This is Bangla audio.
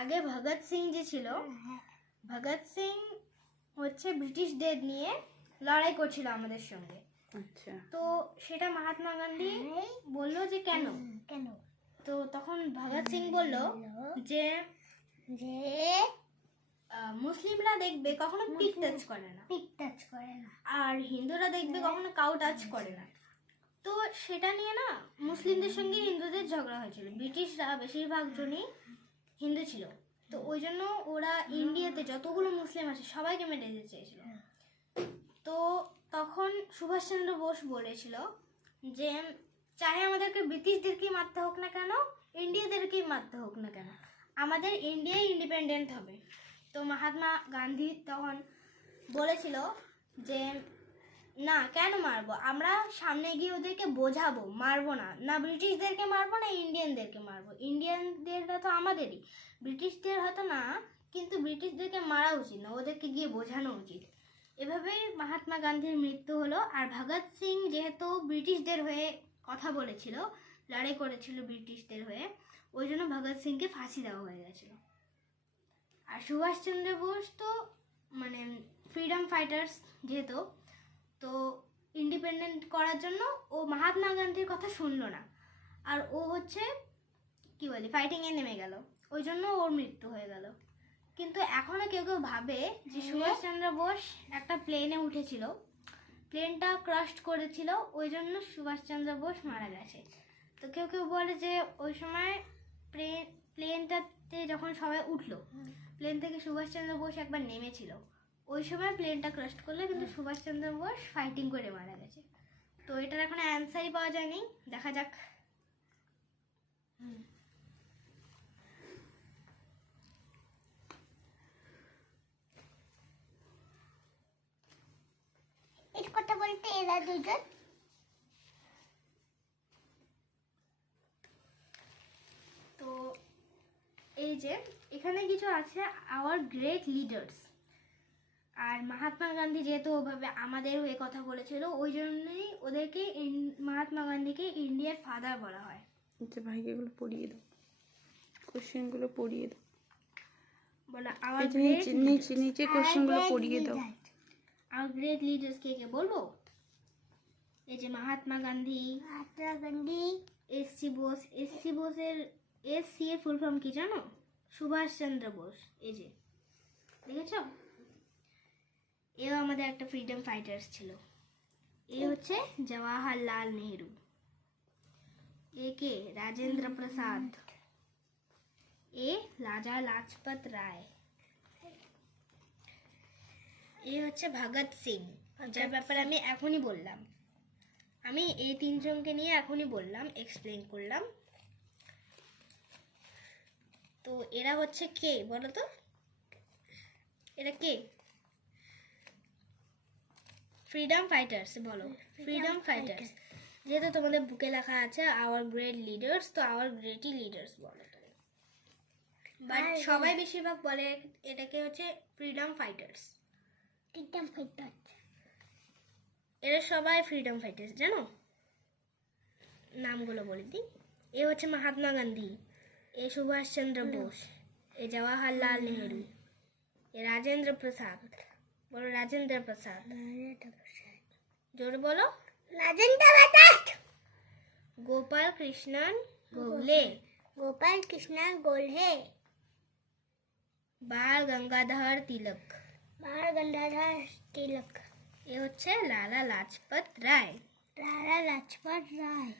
আগে ভগৎ সিং যে ছিল, ভগৎ সিং হচ্ছে ব্রিটিশদের নিয়ে লড়াই করছিল আমাদের সঙ্গে। আচ্ছা, তো সেটা মহাত্মা গান্ধী বললো যে কেন কেন তো তখন ভগৎ সিং বলল যে মুসলিমরা দেখবে কখনো পিক টাচ করে না, আর হিন্দুরা দেখবে কখনো কাউ টাচ করে না। তো সেটা নিয়ে না মুসলিমদের সঙ্গে হিন্দুদের ঝগড়া হয়েছিল। ব্রিটিশরা বেশিরভাগ জনই হিন্দু ছিল, তো ওই জন্য ওরা ইন্ডিয়াতে যতগুলো মুসলিম আছে সবাইকে মেরে দিতে চেয়েছিল। তো তখন সুভাষচন্দ্র বোস বলেছিল যে চাহে আমাদেরকে ব্রিটিশদেরকেই মারতে হোক না কেন, ইন্ডিয়াদেরকেই মারতে হোক না কেন, আমাদের ইন্ডিয়াই ইন্ডিপেন্ডেন্ট হবে। তো মহাত্মা গান্ধী তখন বলেছিল যে না, কেন মারবো, আমরা সামনে গিয়ে ওদেরকে বোঝাবো, মারবো না, না ব্রিটিশদেরকে মারবো না ইন্ডিয়ানদেরকে মারবো, ইন্ডিয়ানদেরটা তো আমাদেরই, ব্রিটিশদের হয়তো না, কিন্তু ব্রিটিশদেরকে মারা উচিত না, ওদেরকে গিয়ে বোঝানো উচিত। এভাবেই মহাত্মা গান্ধীর মৃত্যু হলো। আর ভগৎ সিং যেহেতু ব্রিটিশদের হয়ে কথা বলেছিল, লড়াই করেছিল ব্রিটিশদের হয়ে, ওই জন্য ভগৎ সিংকে ফাঁসি দেওয়া হয়ে গেছিল। আর সুভাষচন্দ্র বোস তো মানে ফ্রিডম ফাইটার্স যেহেতু, তো ইন্ডিপেন্ডেন্ট করার জন্য ও মহাত্মা গান্ধীর কথা শুনলো না, আর ও হচ্ছে কি বলে ফাইটিংয়ে নেমে গেল, ওই জন্য ওর মৃত্যু হয়ে গেল। কিন্তু এখনও কেউ কেউ ভাবে যে সুভাষচন্দ্র বোস একটা প্লেনে উঠেছিল, প্লেনটা ক্রাশ করেছিল, ওই জন্য সুভাষচন্দ্র বোস মারা গেছে। তো কেউ কেউ বলে যে ওই সময় প্লেনটাতে যখন সবাই উঠলো, প্লেন থেকে সুভাষচন্দ্র বোস একবার নেমেছিল, ওই সময় প্লেনটা ক্রাশ করলো, কিন্তু সুভাষচন্দ্র বোস ফাইটিং করে মারা গেছে। তো এটার এখন অ্যান্সারই পাওয়া যায়নি, দেখা যাক। এর কথা বলতে এরা দুজন তো এই যে এখানে কিছু আছে আওয়ার গ্রেট লিডার্স, আর মহাত্মা গান্ধী যেহেতু ওভাবে আমাদের হয়ে কথা বলেছিল, ওই জন্যই ওদেরকে মহাত্মা গান্ধীকে ইন্ডিয়ার ফাদার বলা হয়। আচ্ছা ভাইকে এগুলো পড়িয়ে দাও, কোশ্চেনগুলো পড়িয়ে দাও, বলো আওয়ার নিচে নিচে নিচে কোশ্চেনগুলো পড়িয়ে দাও। আওয়ার গ্রেট লিডার্স কে কে বলবো? এই যে মহাত্মা গান্ধী, এস.সি. বোস, এস.সি. বোসের এস.সি. এর ফুল ফর্ম কি জানো? সুভাষচন্দ্র বোস। এই যে দেখেছো, এও আমাদের একটা ফ্রিডম ফাইটার্স ছিল। এ হচ্ছে জওয়াহরলাল নেহেরু, এ কে রাজেন্দ্র প্রসাদ, এ লালা লাজপত রায়, এ হচ্ছে ভগৎ সিং, যার ব্যাপারে আমি এখনই বললাম। আমি এই তিনজনকে নিয়ে এখনই বললাম, এক্সপ্লেন করলাম। তো এরা হচ্ছে কে বলো তো, এরা কে? ফ্রিডম ফাইটার্স বলো, ফ্রিডম ফাইটার্স। যেহেতু তোমাদের বুকে লেখা আছে আওয়ার গ্রেট লিডার্স, তো আওয়ার গ্রেটই লিডার্স বলো তুমি। বাট সবাই বেশিরভাগ বলে এটাকে হচ্ছে ফ্রিডম ফাইটার্স। এরা সবাই ফ্রিডম ফাইটার্স, জানো? নামগুলো বলে দিই। এ হচ্ছে মহাত্মা গান্ধী, এ সুভাষচন্দ্র বোস, এ জওয়াহরলাল নেহেরু, এ রাজেন্দ্র প্রসাদ। বলো রাজেন্দ্র প্রসাদ, জোরে বলো। রাজেন্দ্র প্রসাদ, গোপাল কৃষ্ণন গোখলে, গোপাল কৃষ্ণ গোখলে, বাল গঙ্গাধর তিলক, বাল গঙ্গাধর তিলক, এ হচ্ছে লালা লাজপত রায়। লালা লাজপত রায়।